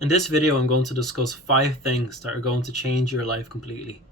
In this video, I'm going to discuss 5 things that are going to change your life completely.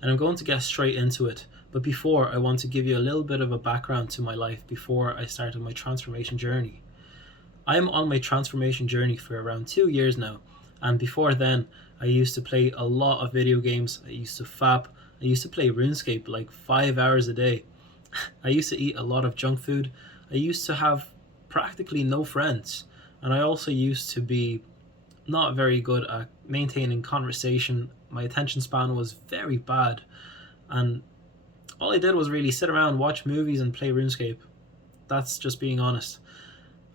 And I'm going to get straight into it. But before, I want to give you a little bit of a background to my life before I started my transformation journey. I am on my transformation journey for around 2 years now. And before then, I used to play a lot of video games. I used to fap. I used to play RuneScape like 5 hours a day. I used to eat a lot of junk food. I used to have practically no friends. And I also used to be not very good at maintaining conversation. My attention span was very bad, and all I did was really sit around, watch movies, and play RuneScape. That's just being honest.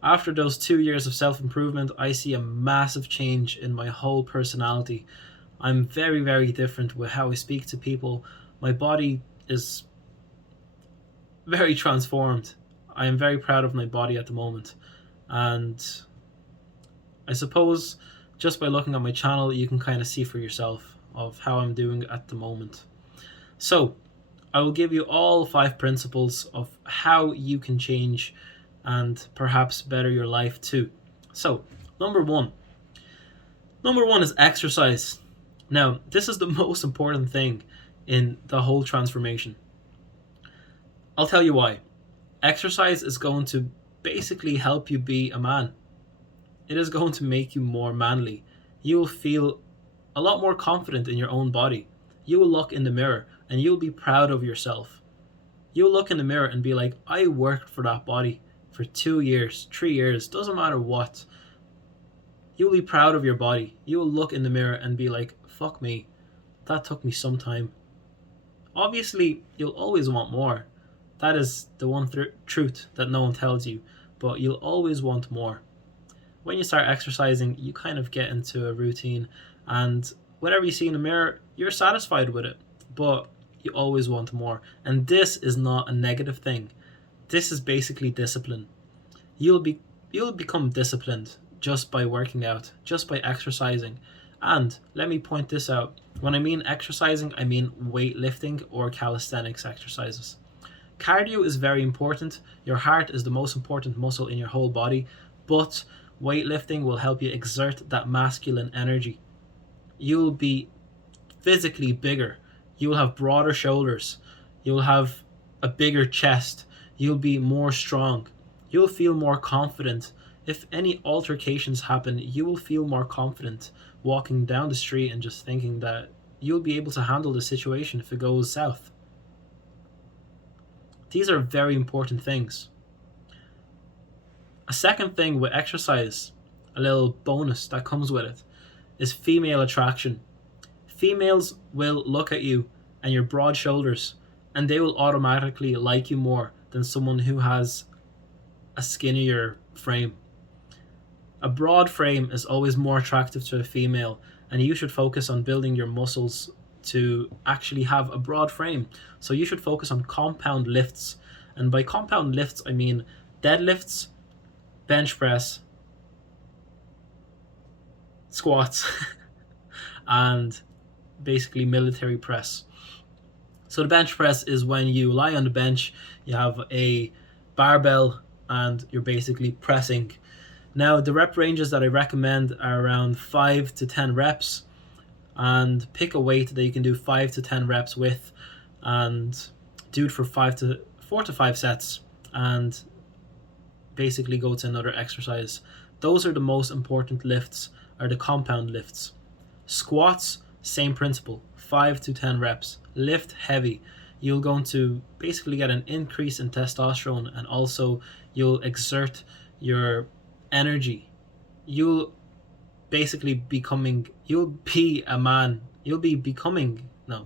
After those 2 years of self improvement, I see a massive change in my whole personality. I'm very, very different with how I speak to people. My body is very transformed. I am very proud of my body at the moment, and I suppose just by looking at my channel, you can kind of see for yourself of how I'm doing at the moment. So, I will give you all 5 principles of how you can change and perhaps better your life too. So, number one. Number one is exercise. Now, this is the most important thing in the whole transformation. I'll tell you why. Exercise is going to basically help you be a man. It is going to make you more manly. You will feel a lot more confident in your own body. You will look in the mirror and you'll be proud of yourself. You'll look in the mirror and be like, I worked for that body for 2 years, 3 years, doesn't matter what. You'll be proud of your body. You will look in the mirror and be like, fuck me, that took me some time. Obviously, you'll always want more. That is the one truth that no one tells you, but you'll always want more. When you start exercising, you kind of get into a routine, and whatever you see in the mirror, you're satisfied with it, but you always want more. And this is not a negative thing. This is basically discipline. You'll become disciplined just by working out, just by exercising. And let me point this out. When I mean exercising, I mean weightlifting or calisthenics exercises. Cardio is very important. Your heart is the most important muscle in your whole body, but weightlifting will help you exert that masculine energy. You'll be physically bigger. You'll have broader shoulders. You'll have a bigger chest. You'll be more strong. You'll feel more confident. If any altercations happen, you will feel more confident walking down the street and just thinking that you'll be able to handle the situation if it goes south. These are very important things. A second thing with exercise, a little bonus that comes with it, is female attraction. Females will look at you and your broad shoulders, and they will automatically like you more than someone who has a skinnier frame. A broad frame is always more attractive to a female, and you should focus on building your muscles to actually have a broad frame. So you should focus on compound lifts. And by compound lifts, I mean deadlifts, bench press, squats, and basically military press. So the bench press is when you lie on the bench, you have a barbell, and you're basically pressing. Now, the rep ranges that I recommend are around 5 to 10 reps, and pick a weight that you can do 5 to 10 reps with, and do it for 4 to 5 sets, and basically go to another exercise. Those are the most important lifts, are the compound lifts. Squats, same principle, 5 to 10 reps. Lift heavy. You're going to basically get an increase in testosterone, and also you'll exert your energy. You'll basically you'll be a man. You'll be becoming, no,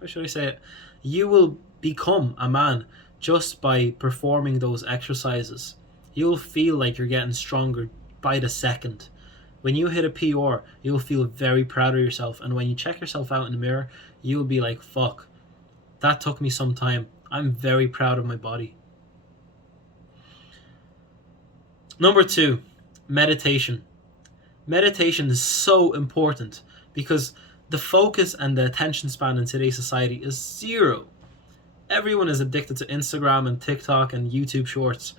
how should I say it? You will become a man just by performing those exercises. You'll feel like you're getting stronger by the second. When you hit a PR, you'll feel very proud of yourself, and when you check yourself out in the mirror, you'll be like, fuck, that took me some time. I'm very proud of my body. Number 2, meditation. Meditation is so important because the focus and the attention span in today's society is zero. Everyone is addicted to Instagram and TikTok and YouTube shorts.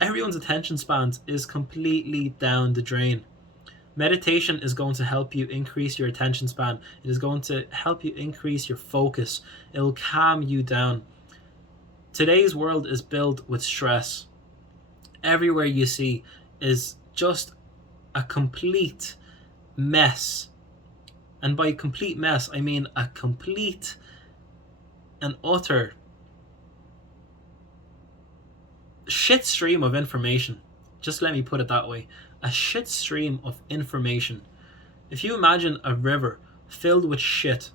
Everyone's attention span is completely down the drain. Meditation is going to help you increase your attention span. It is going to help you increase your focus. It will calm you down. Today's world is built with stress. Everywhere you see is just a complete mess. And by complete mess, I mean a complete and utter shit stream of information. Just let me put it that way. A shit stream of information. If you imagine a river filled with shit,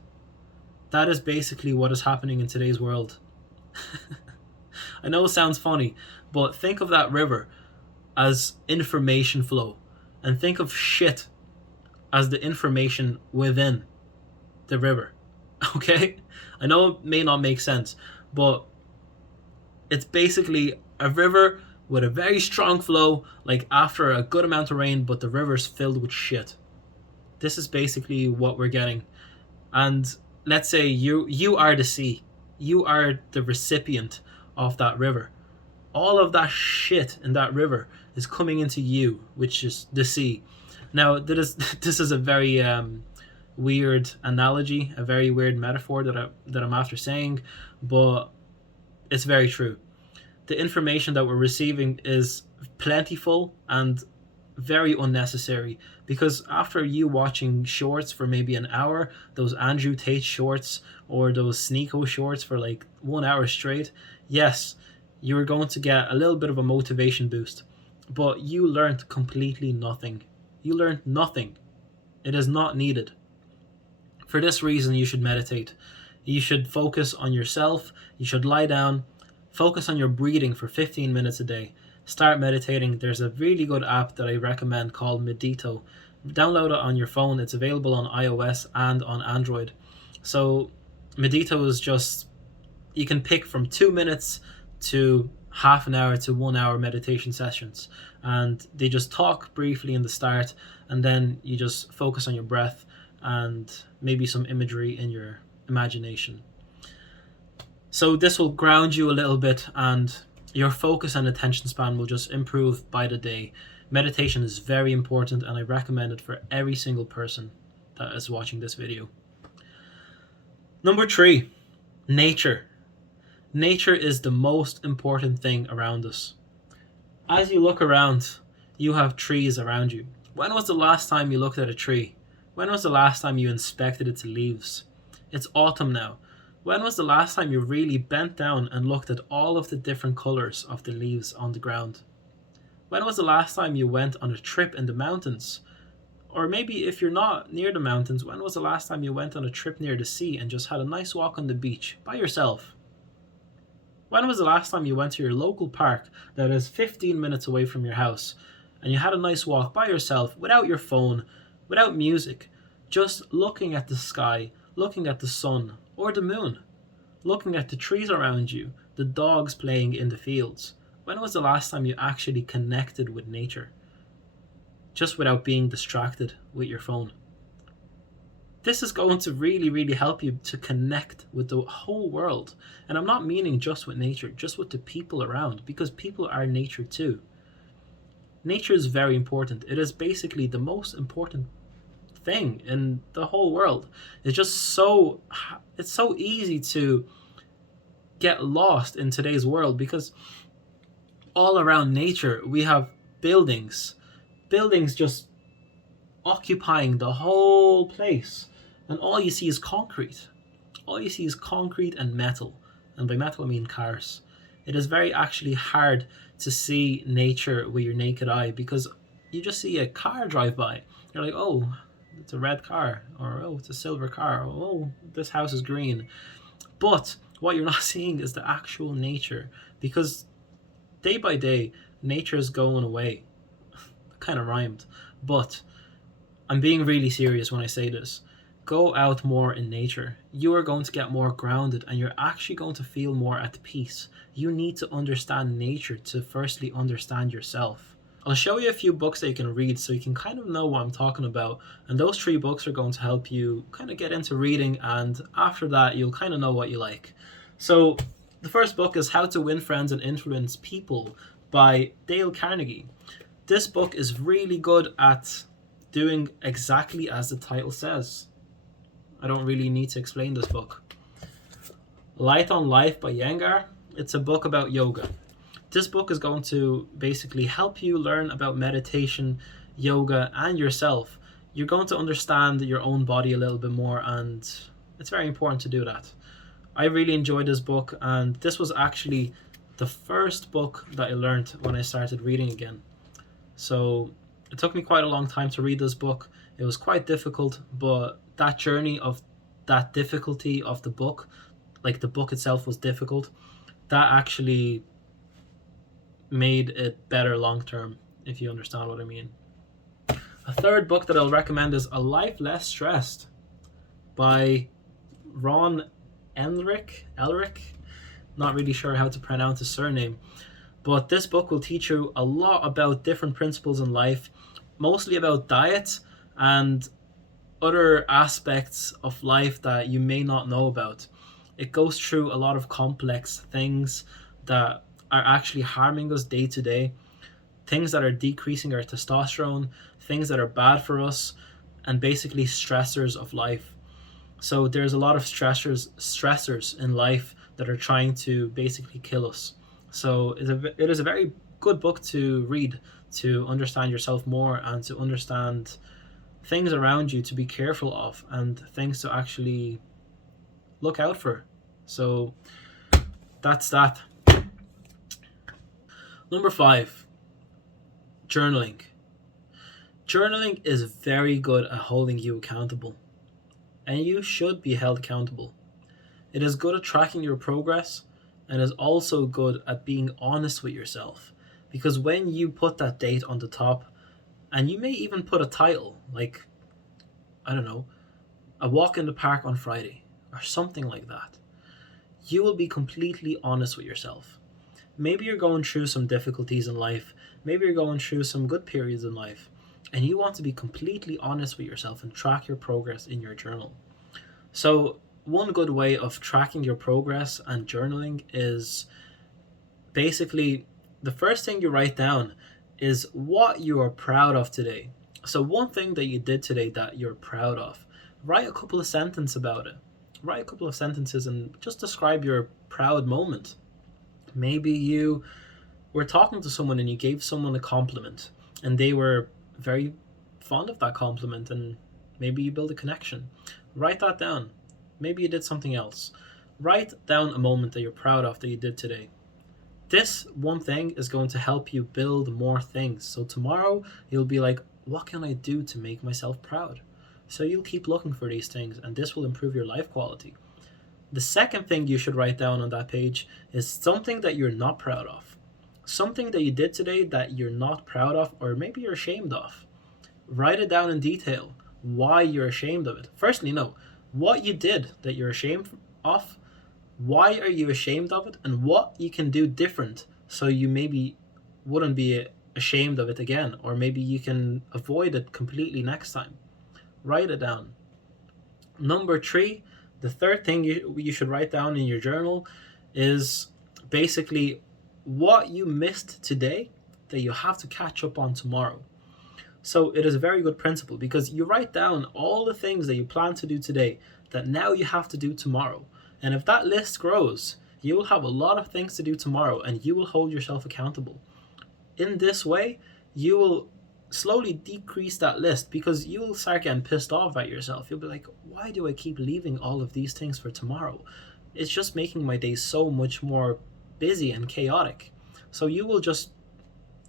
that is basically what is happening in today's world. I know it sounds funny, but think of that river as information flow, and think of shit as the information within the river. Okay? I know it may not make sense, but it's basically a river with a very strong flow, like after a good amount of rain, but the river's filled with shit. This is basically what we're getting. And let's say you are the sea. You are the recipient of that river. All of that shit in that river is coming into you, which is the sea. Now, this is a very weird analogy, a very weird metaphor that I'm after saying, but it's very true. The information that we're receiving is plentiful and very unnecessary, because after you watching shorts for maybe an hour, those Andrew Tate shorts or those Sneeko shorts for like 1 hour straight, yes, you're going to get a little bit of a motivation boost, but you learned completely nothing. You learned nothing. It is not needed. For this reason, you should meditate. You should focus on yourself. You should lie down, focus on your breathing for 15 minutes a day. Start meditating. There's a really good app that I recommend called Medito. Download it on your phone. It's available on iOS and on Android. So Medito is just, you can pick from 2 minutes to half an hour to 1 hour meditation sessions, and they just talk briefly in the start, and then you just focus on your breath and maybe some imagery in your imagination. So this will ground you a little bit, and your focus and attention span will just improve by the day. Meditation is very important, and I recommend it for every single person that is watching this video. Number 3, nature. Nature is the most important thing around us. As you look around, you have trees around you. When was the last time you looked at a tree? When was the last time you inspected its leaves? It's autumn now. When was the last time you really bent down and looked at all of the different colors of the leaves on the ground? When was the last time you went on a trip in the mountains? Or maybe if you're not near the mountains, when was the last time you went on a trip near the sea and just had a nice walk on the beach by yourself? When was the last time you went to your local park that is 15 minutes away from your house and you had a nice walk by yourself without your phone, without music, just looking at the sky, looking at the sun or the moon, looking at the trees around you, the dogs playing in the fields? When was the last time you actually connected with nature, just without being distracted with your phone? This is going to really, really help you to connect with the whole world. And I'm not meaning just with nature, just with the people around, because people are nature too. Nature is very important. It is basically the most important thing in the whole world. It's so easy to get lost in today's world, because all around nature we have buildings just occupying the whole place, and all you see is concrete. All you see is concrete and metal, and by metal I mean cars. It is very actually hard to see nature with your naked eye, because you just see a car drive by. You're like, oh, it's a red car, or oh, it's a silver car, or oh, this house is green. But what you're not seeing is the actual nature, because day by day nature is going away. Kind of rhymed, but I'm being really serious when I say this. Go out more in nature. You are going to get more grounded, and you're actually going to feel more at peace. You need to understand nature to firstly understand yourself. I'll show you a few books that you can read so you can kind of know what I'm talking about, and those 3 books are going to help you kind of get into reading, and after that you'll kind of know what you like. So the first book is How to Win Friends and Influence People by Dale Carnegie. This book is really good at doing exactly as the title says. I don't really need to explain this book. Light on Life by Iyengar. It's a book about yoga. This book is going to basically help you learn about meditation, yoga, and yourself. You're going to understand your own body a little bit more, and it's very important to do that. I really enjoyed this book, and this was actually the first book that I learned when I started reading again. So it took me quite a long time to read this book. It was quite difficult, but that journey of that difficulty of the book, like the book itself was difficult, that actually made it better long term, if you understand what I mean. A third book that I'll recommend is A Life Less Stressed by Ron Elric. Not really sure how to pronounce his surname, but this book will teach you a lot about different principles in life, mostly about diet and other aspects of life that you may not know about. It goes through a lot of complex things that are actually harming us day to day, things that are decreasing our testosterone, things that are bad for us, and basically stressors of life. So there's a lot of stressors in life that are trying to basically kill us. So it is a very good book to read, to understand yourself more and to understand things around you to be careful of and things to actually look out for. So that's that. Number 5, journaling. Journaling is very good at holding you accountable, and you should be held accountable. It is good at tracking your progress and is also good at being honest with yourself. Because when you put that date on the top, and you may even put a title like, I don't know, a walk in the park on Friday or something like that, you will be completely honest with yourself. Maybe you're going through some difficulties in life, maybe you're going through some good periods in life, and you want to be completely honest with yourself and track your progress in your journal. So, one good way of tracking your progress and journaling is basically the first thing you write down is what you are proud of today. So, one thing that you did today that you're proud of, write a couple of sentences about it. Write a couple of sentences and just describe your proud moment. Maybe you were talking to someone and you gave someone a compliment and they were very fond of that compliment, and maybe you build a connection. Write that down. Maybe you did something else. Write down a moment that you're proud of that you did today. This one thing is going to help you build more things. So tomorrow you'll be like, what can I do to make myself proud? So you'll keep looking for these things, and this will improve your life quality. The second thing you should write down on that page is something that you're not proud of. Something that you did today that you're not proud of, or maybe you're ashamed of. Write it down in detail, why you're ashamed of it. Firstly, know what you did that you're ashamed of, why are you ashamed of it, and what you can do different so you maybe wouldn't be ashamed of it again, or maybe you can avoid it completely next time. Write it down. Number 3, the third thing you should write down in your journal is basically what you missed today that you have to catch up on tomorrow. So it is a very good principle because you write down all the things that you plan to do today that now you have to do tomorrow. And if that list grows, you will have a lot of things to do tomorrow and you will hold yourself accountable. In this way, you will slowly decrease that list because you will start getting pissed off at yourself. You'll be like, why do I keep leaving all of these things for tomorrow? It's just making my day so much more busy and chaotic. So you will just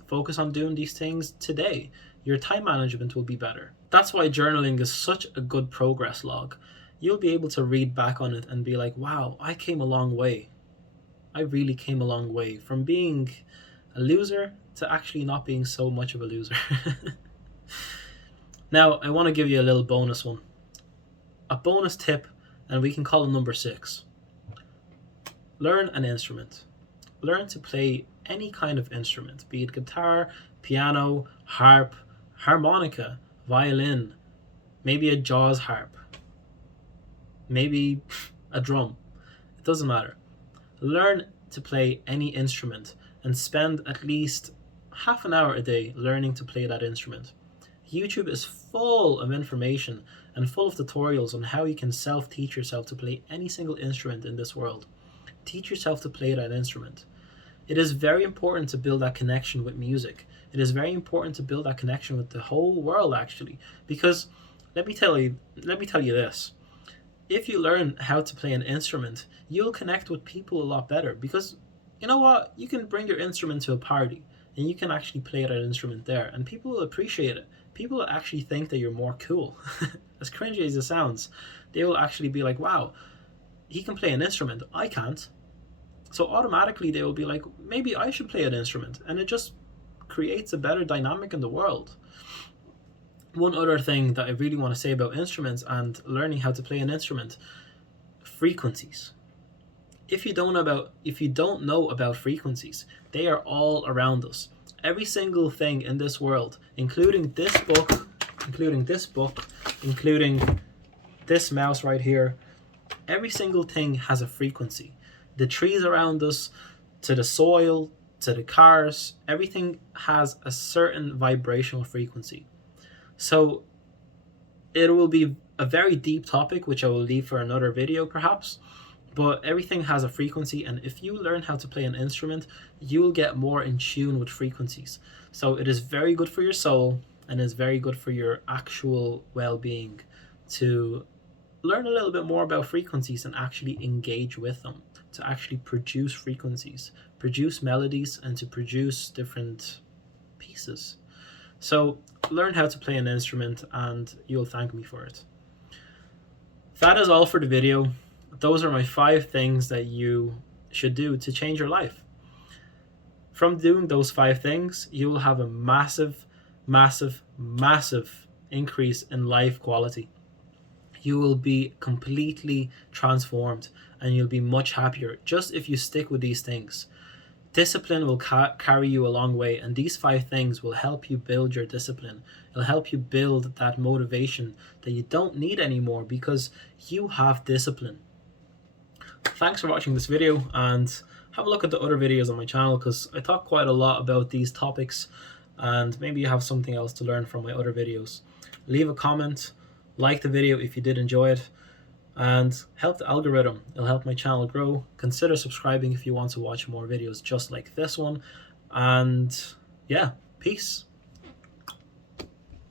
focus on doing these things today. Your time management will be better. That's why journaling is such a good progress log. You'll be able to read back on it and be like, wow, I came a long way. I really came a long way from being a loser to actually not being so much of a loser. Now, I want to give you a little bonus one. A bonus tip, and we can call it number 6. Learn an instrument. Learn to play any kind of instrument, be it guitar, piano, harp, harmonica, violin, maybe a Jaws harp, maybe a drum. It doesn't matter. Learn to play any instrument and spend at least half an hour a day learning to play that instrument. YouTube is full of information and full of tutorials on how you can self-teach yourself to play any single instrument in this world. Teach yourself to play that instrument. It is very important to build that connection with music. It is very important to build that connection with the whole world, actually, because let me tell you this. If you learn how to play an instrument, you'll connect with people a lot better, because you know what? You can bring your instrument to a party and you can actually play that instrument there, and people will appreciate it. People will actually think that you're more cool. As cringy as it sounds, they will actually be like, wow, he can play an instrument, I can't. So automatically they will be like, maybe I should play an instrument, and it just creates a better dynamic in the world. One other thing that I really want to say about instruments and learning how to play an instrument: frequencies. If you don't know about frequencies, they are all around us. Every single thing in this world, including this book, including this mouse right here, every single thing has a frequency. The trees around us, to the soil, to the cars, everything has a certain vibrational frequency. So it will be a very deep topic, which I will leave for another video perhaps, but everything has a frequency, and if you learn how to play an instrument, you will get more in tune with frequencies. So it is very good for your soul, and it's very good for your actual well-being to learn a little bit more about frequencies and actually engage with them, to actually produce frequencies, produce melodies, and to produce different pieces. So learn how to play an instrument and you'll thank me for it. That is all for the video. Those are my 5 things that you should do to change your life. From doing those 5 things, you will have a massive, massive, massive increase in life quality. You will be completely transformed and you'll be much happier just if you stick with these things. Discipline will carry you a long way, and these 5 things will help you build your discipline. It'll help you build that motivation that you don't need anymore because you have discipline. Thanks for watching this video, and have a look at the other videos on my channel because I talk quite a lot about these topics, and maybe you have something else to learn from my other videos. Leave a comment, like the video if you did enjoy it, and help the algorithm. It'll help my channel grow. Consider subscribing if you want to watch more videos just like this one, and yeah, peace.